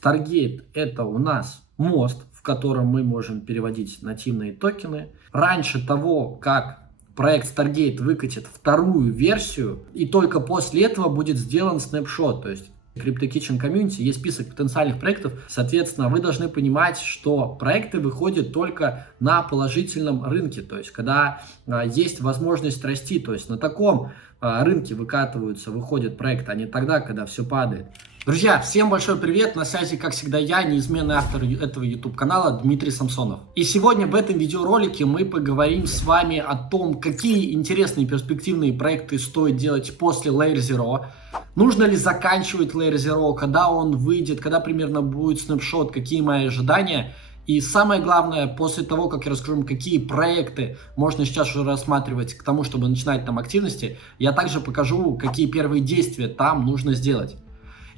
Stargate — это у нас мост, в котором мы можем переводить нативные токены. Раньше того, как проект Stargate выкатит вторую версию, и только после этого будет сделан снапшот, то есть CryptoKitchen Community есть список потенциальных проектов, соответственно, вы должны понимать, что проекты выходят только на положительном рынке, то есть когда есть возможность расти, то есть на таком рынке выходят проекты, а не тогда, когда все падает. Друзья, всем большой привет, на связи, как всегда, я, неизменный автор этого YouTube-канала Дмитрий Самсонов. И сегодня в этом видеоролике мы поговорим с вами о том, какие интересные перспективные проекты стоит делать после Layer Zero, нужно ли заканчивать Layer Zero, когда он выйдет, когда примерно будет снапшот, какие мои ожидания. И самое главное, после того, как я расскажу вам, какие проекты можно сейчас уже рассматривать к тому, чтобы начинать там активности, я также покажу, какие первые действия там нужно сделать.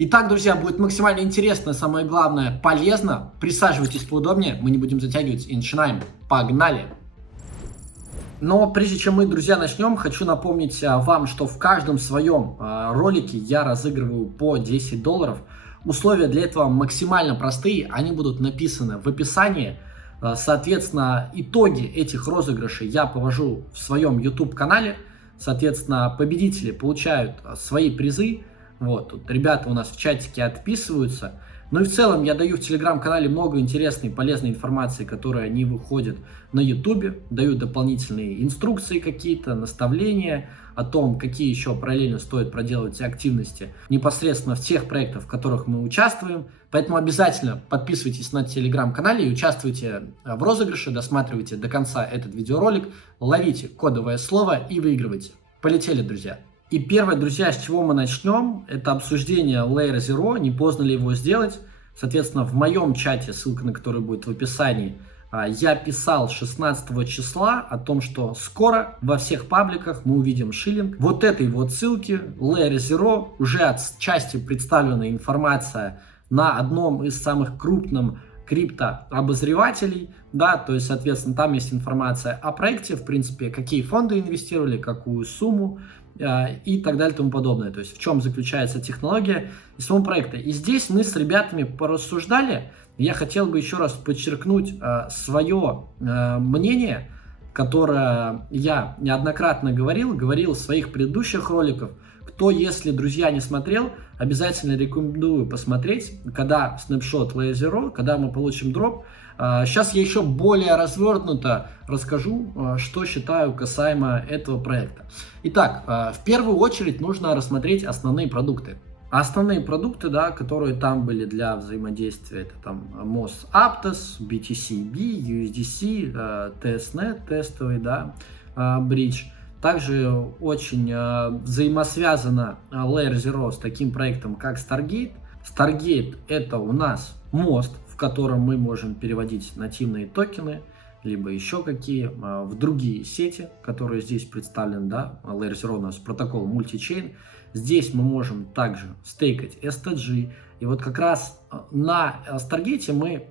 Итак, друзья, будет максимально интересно, самое главное, полезно. Присаживайтесь поудобнее, мы не будем затягивать и начинаем. Погнали! Но прежде чем мы, друзья, начнем, хочу напомнить вам, что в каждом своем ролике я разыгрываю по $10. Условия для этого максимально простые, они будут написаны в описании. Соответственно, итоги этих розыгрышей я повожу в своем YouTube-канале. Соответственно, победители получают свои призы. Вот, тут ребята у нас в чатике отписываются. Ну и в целом я даю в телеграм-канале много интересной, полезной информации, которая не выходит на ютубе. Даю дополнительные инструкции какие-то, наставления о том, какие еще параллельно стоит проделывать активности непосредственно в тех проектах, в которых мы участвуем. Поэтому обязательно подписывайтесь на телеграм-канале и участвуйте в розыгрыше, досматривайте до конца этот видеоролик, ловите кодовое слово и выигрывайте. Полетели, друзья! И первое, друзья, с чего мы начнем, это обсуждение Layer Zero, не поздно ли его сделать. Соответственно, в моем чате, ссылка на который будет в описании, я писал 16 числа о том, что скоро во всех пабликах мы увидим шиллинг. Вот этой вот ссылки, Layer Zero, уже отчасти представлена информация на одном из самых крупных криптообозревателей, да, то есть, соответственно, там есть информация о проекте, в принципе, какие фонды инвестировали, какую сумму, и так далее и тому подобное. То есть в чем заключается технология и самого проекта. И здесь мы с ребятами порассуждали. Я хотел бы еще раз подчеркнуть свое мнение, которое я неоднократно говорил в своих предыдущих роликах. Кто, если, друзья, не смотрел, обязательно рекомендую посмотреть, когда снапшот Layer Zero, когда мы получим дроп. Сейчас я еще более развернуто расскажу, что считаю касаемо этого проекта. Итак, в первую очередь нужно рассмотреть основные продукты. Основные продукты, да, которые там были для взаимодействия, это там MOS Aptos, BTC-B, USDC, TSNet тестовый, да, Bridge. Также очень взаимосвязано Layer Zero с таким проектом, как Stargate. Stargate — это у нас мост, в котором мы можем переводить нативные токены, либо еще какие, в другие сети, которые здесь представлены, да, Layer Zero у нас протокол мультичейн. Здесь мы можем также стейкать STG. И вот как раз на Stargate мы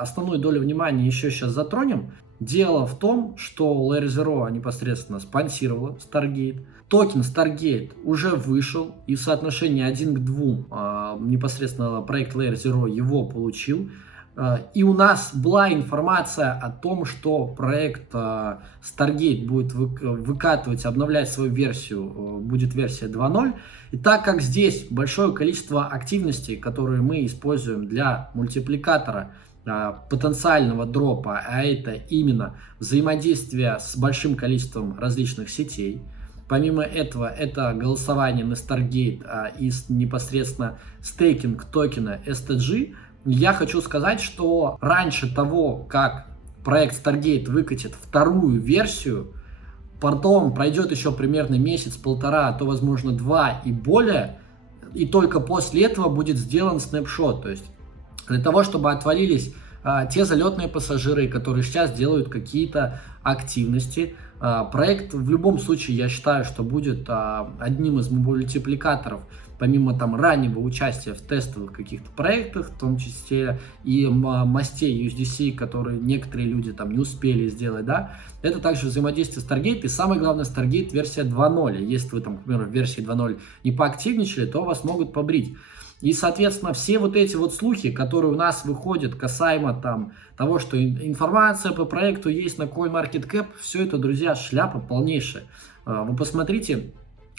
основную долю внимания еще сейчас затронем. Дело в том, что Layer Zero непосредственно спонсировала Stargate. Токен Stargate уже вышел, и в соотношении 1 к 2 непосредственно проект Layer Zero его получил. И у нас была информация о том, что проект Stargate будет выкатывать, обновлять свою версию, будет версия 2.0. И так как здесь большое количество активностей, которые мы используем для мультипликатора потенциального дропа, а это именно взаимодействие с большим количеством различных сетей. Помимо этого, это голосование на Stargate и непосредственно стейкинг токена STG. Я хочу сказать, что раньше того, как проект Stargate выкатит вторую версию, потом пройдет еще примерно месяц-полтора, а то, возможно, 2 и более, и только после этого будет сделан снапшот. То есть для того, чтобы отвалились те залетные пассажиры, которые сейчас делают какие-то активности, проект в любом случае, я считаю, что будет одним из мультипликаторов, помимо там раннего участия в тестовых каких-то проектах, в том числе и мостей USDC, которые некоторые люди там не успели сделать, да, это также взаимодействие с Stargate, и самое главное, Stargate версия 2.0. Если вы там, к примеру, в версии 2.0 не поактивничали, то вас могут побрить. И, соответственно, все вот эти вот слухи, которые у нас выходят касаемо там того, что информация по проекту есть на CoinMarketCap, все это, друзья, шляпа полнейшая. Вы посмотрите,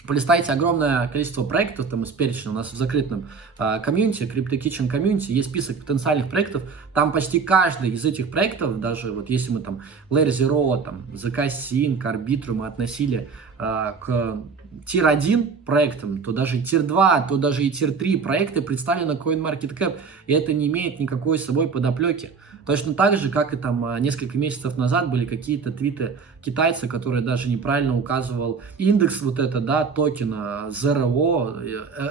полистайте огромное количество проектов, там из перечня у нас в закрытом комьюнити, CryptoKitchen комьюнити, есть список потенциальных проектов, там почти каждый из этих проектов, даже вот если мы там Layer Zero, там, ZK-Sync, Arbitrum мы относили к Tier-1 проектам, то даже Tier-2, то даже и Tier-3 проекты представлены на CoinMarketCap, и это не имеет никакой с собой подоплеки. Точно так же, как и там несколько месяцев назад были какие-то твиты китайца, который даже неправильно указывал индекс вот это, да, токена ZRO,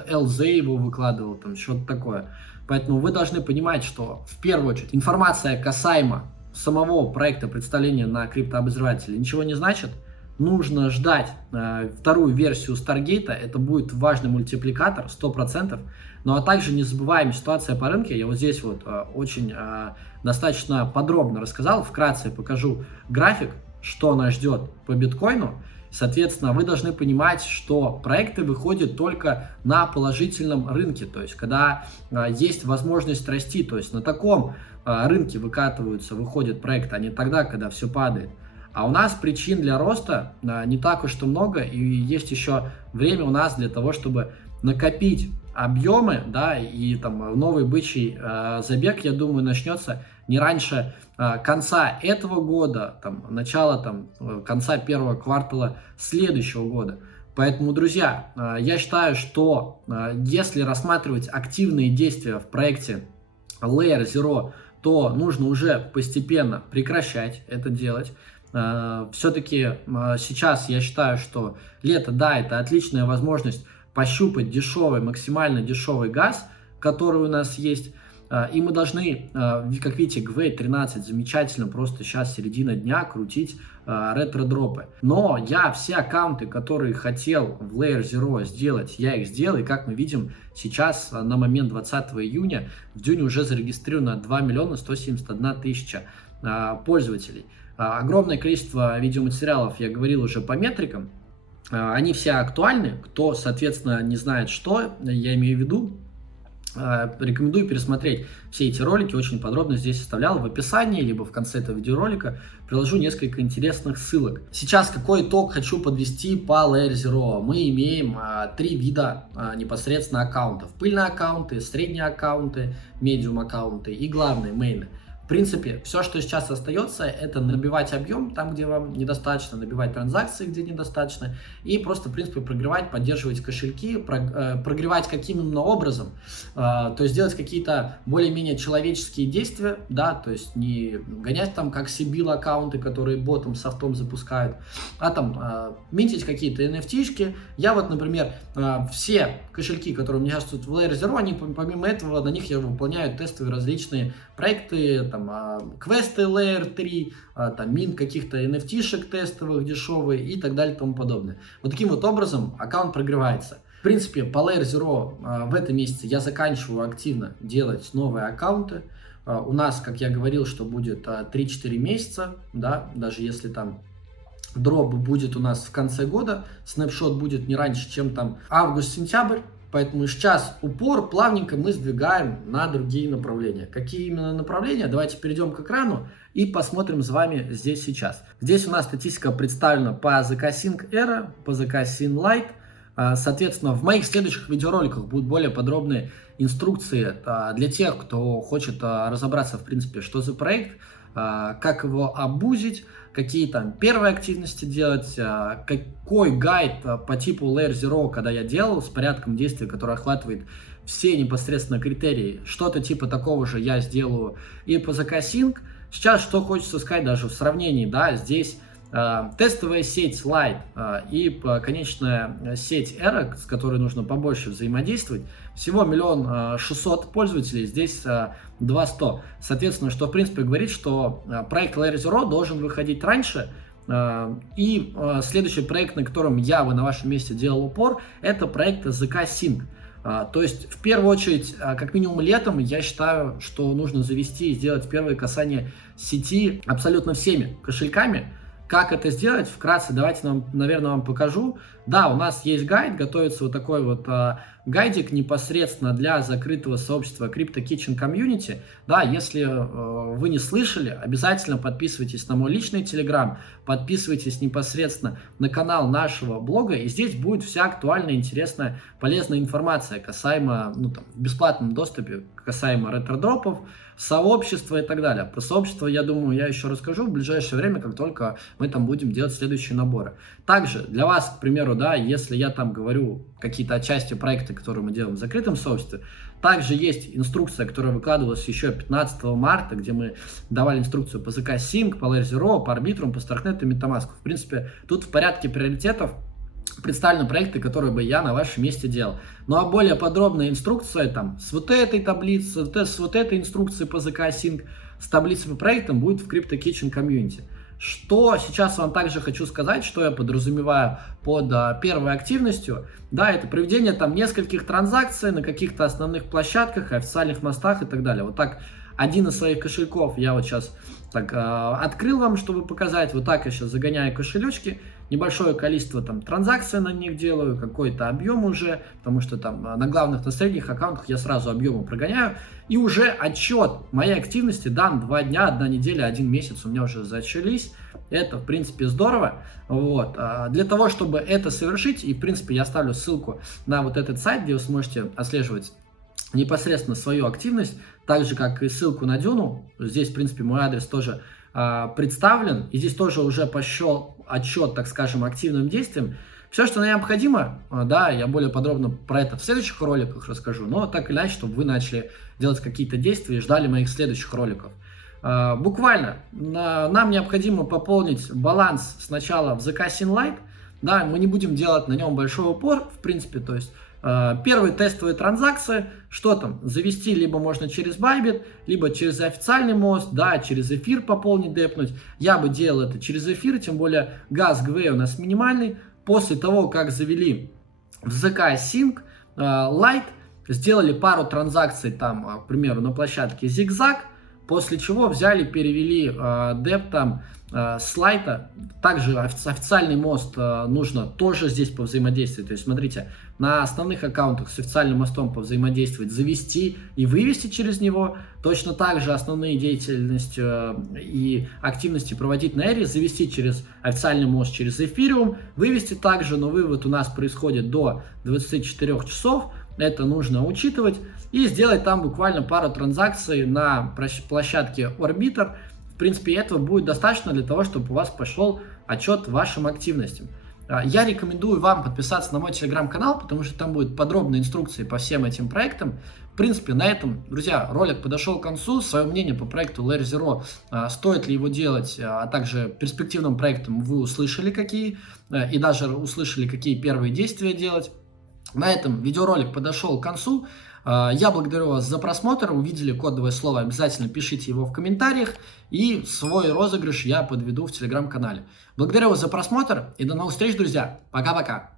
LZ его выкладывал, там что-то такое. Поэтому вы должны понимать, что в первую очередь информация касаемо самого проекта представления на криптообозревателе ничего не значит. Нужно ждать вторую версию Stargate, это будет важный мультипликатор, 100%. Ну а также не забываем ситуация по рынке, я вот здесь вот очень достаточно подробно рассказал, вкратце покажу график, что нас ждет по биткоину. Соответственно, вы должны понимать, что проекты выходят только на положительном рынке, то есть когда есть возможность расти, то есть на таком рынке выходят проекты, а не тогда, когда все падает. А у нас причин для роста не так уж и много, и есть еще время у нас для того, чтобы накопить объемы, да, и там новый бычий забег, я думаю, начнется не раньше конца этого года, там, начала конца первого квартала следующего года. Поэтому, друзья, я считаю, что если рассматривать активные действия в проекте Layer Zero, то нужно уже постепенно прекращать это делать. Все-таки сейчас я считаю, что лето, да, это отличная возможность пощупать дешевый, максимально дешевый газ, который у нас есть. И мы должны, как видите, GV13 замечательно, просто сейчас середина дня крутить ретро-дропы. Но я все аккаунты, которые хотел в Layer Zero сделать, я их сделал. И как мы видим, сейчас на момент 20 июня в Дюне уже зарегистрировано 2 миллиона 171 тысяча пользователей. Огромное количество видеоматериалов я говорил уже по метрикам. Они все актуальны. Кто, соответственно, не знает, что я имею в виду, рекомендую пересмотреть все эти ролики. Очень подробно здесь оставлял в описании, либо в конце этого видеоролика приложу несколько интересных ссылок. Сейчас какой итог хочу подвести по Layer Zero. Мы имеем 3 вида непосредственно аккаунтов. Пыльные аккаунты, средние аккаунты, медиум аккаунты и главные мейны. В принципе, все, что сейчас остается, это набивать объем там, где вам недостаточно, набивать транзакции, где недостаточно, и просто, в принципе, прогревать, поддерживать кошельки, прогревать каким именно образом, то есть делать какие-то более-менее человеческие действия, да, то есть не гонять там как Сибил аккаунты, которые ботом, софтом запускают, а там минтить какие-то NFT-шки. Я вот, например, все кошельки, которые у меня сейчас в Layer Zero, они помимо этого, на них я выполняю тестовые различные проекты, там, квесты Layer 3, там, минт каких-то NFT-шек тестовых, дешевые и так далее и тому подобное. Вот таким вот образом аккаунт прогревается. В принципе, по Layer Zero в этом месяце я заканчиваю активно делать новые аккаунты. У нас, как я говорил, что будет 3-4 месяца, да, даже если там дроп будет у нас в конце года, снапшот будет не раньше, чем там август-сентябрь. Поэтому сейчас упор плавненько мы сдвигаем на другие направления. Какие именно направления? Давайте перейдем к экрану и посмотрим с вами здесь сейчас. Здесь у нас статистика представлена по ZK-Sync Era, по ZK-Sync Lite. Соответственно, в моих следующих видеороликах будут более подробные инструкции для тех, кто хочет разобраться, в принципе, что за проект, как его абузить, какие там первые активности делать, какой гайд по типу Layer Zero, когда я делал, с порядком действий, который охватывает все непосредственно критерии, что-то типа такого же я сделаю и по ZK-Sync. Сейчас что хочется сказать даже в сравнении, да, здесь тестовая сеть Lite и конечная сеть Era, с которой нужно побольше взаимодействовать, всего 1 600 000 пользователей, здесь 200. Соответственно, что в принципе говорит, что проект Layer Zero должен выходить раньше, и следующий проект, на котором я бы на вашем месте делал упор, это проект ZK-Sync. То есть, в первую очередь, как минимум летом, я считаю, что нужно завести и сделать первые касания сети абсолютно всеми кошельками. Как это сделать? Вкратце давайте, наверное, вам покажу. Да, у нас есть гайд, готовится вот такой вот гайдик непосредственно для закрытого сообщества Crypto Kitchen Community. Да, если вы не слышали, обязательно подписывайтесь на мой личный телеграм, подписывайтесь непосредственно на канал нашего блога, и здесь будет вся актуальная, интересная, полезная информация касаемо, ну, там, в бесплатном доступе, касаемо ретро-дропов, сообщества и так далее. Про сообщество, я думаю, я еще расскажу в ближайшее время, как только мы там будем делать следующие наборы. Также для вас, к примеру, да, если я там говорю какие-то части проекта, которые мы делаем в закрытом сообществе, также есть инструкция, которая выкладывалась еще 15 марта, где мы давали инструкцию по ZK Sync, по Layer Zero, по Arbitrum, по Starknet и MetaMask. В принципе, тут в порядке приоритетов представлены проекты, которые бы я на вашем месте делал. Ну а более подробная инструкция там с вот этой таблицей, с вот этой инструкцией по ZK Sync, с таблицей по проектам будет в Crypto Kitchen Community. Что сейчас вам также хочу сказать, что я подразумеваю под первой активностью, да, это проведение там нескольких транзакций на каких-то основных площадках, официальных мостах и так далее. Вот так один из своих кошельков я вот сейчас так открыл вам, чтобы показать. Вот так я сейчас загоняю кошелечки, небольшое количество там транзакций на них делаю, какой-то объем уже, потому что там на главных, на средних аккаунтах я сразу объемы прогоняю. И уже отчет моей активности дан 2 дня, 1 неделя, 1 месяц у меня уже зачались. Это, в принципе, здорово. Вот. Для того, чтобы это совершить, и, в принципе, я оставлю ссылку на вот этот сайт, где вы сможете отслеживать непосредственно свою активность, так же, как и ссылку на Дюну. Здесь, в принципе, мой адрес тоже представлен. И здесь тоже уже пошел отчет, так скажем, активным действиям. Все, что необходимо, да, я более подробно про это в следующих роликах расскажу, но так или иначе, чтобы вы начали делать какие-то действия и ждали моих следующих роликов. Буквально нам необходимо пополнить баланс сначала в ZK Synlight, да, мы не будем делать на нем большой упор, в принципе, то есть первые тестовые транзакции, что там, завести либо можно через Bybit, либо через официальный мост, да, через эфир пополнить, депнуть. Я бы делал это через эфир, тем более газ ГВ у нас минимальный. После того, как завели в ZK Sync Lite, сделали пару транзакций там, к примеру, на площадке Zigzag, после чего взяли, перевели деп там с лайта. Также официальный мост нужно тоже здесь повзаимодействовать. То есть, смотрите, на основных аккаунтах с официальным мостом повзаимодействовать, завести и вывести через него. Точно так же основные деятельности и активности проводить на Эре, завести через официальный мост, через Ethereum, вывести также, но вывод у нас происходит до 24 часов. Это нужно учитывать и сделать там буквально пару транзакций на площадке Orbiter. В принципе, этого будет достаточно для того, чтобы у вас пошел отчет вашим активностям. Я рекомендую вам подписаться на мой телеграм-канал, потому что там будут подробные инструкции по всем этим проектам. В принципе, на этом, друзья, ролик подошел к концу. Свое мнение по проекту Layer Zero, стоит ли его делать, а также перспективным проектам вы услышали какие, и даже услышали, какие первые действия делать. На этом видеоролик подошел к концу. Я благодарю вас за просмотр. Увидели кодовое слово, обязательно пишите его в комментариях. И свой розыгрыш я подведу в телеграм-канале. Благодарю вас за просмотр и до новых встреч, друзья. Пока-пока.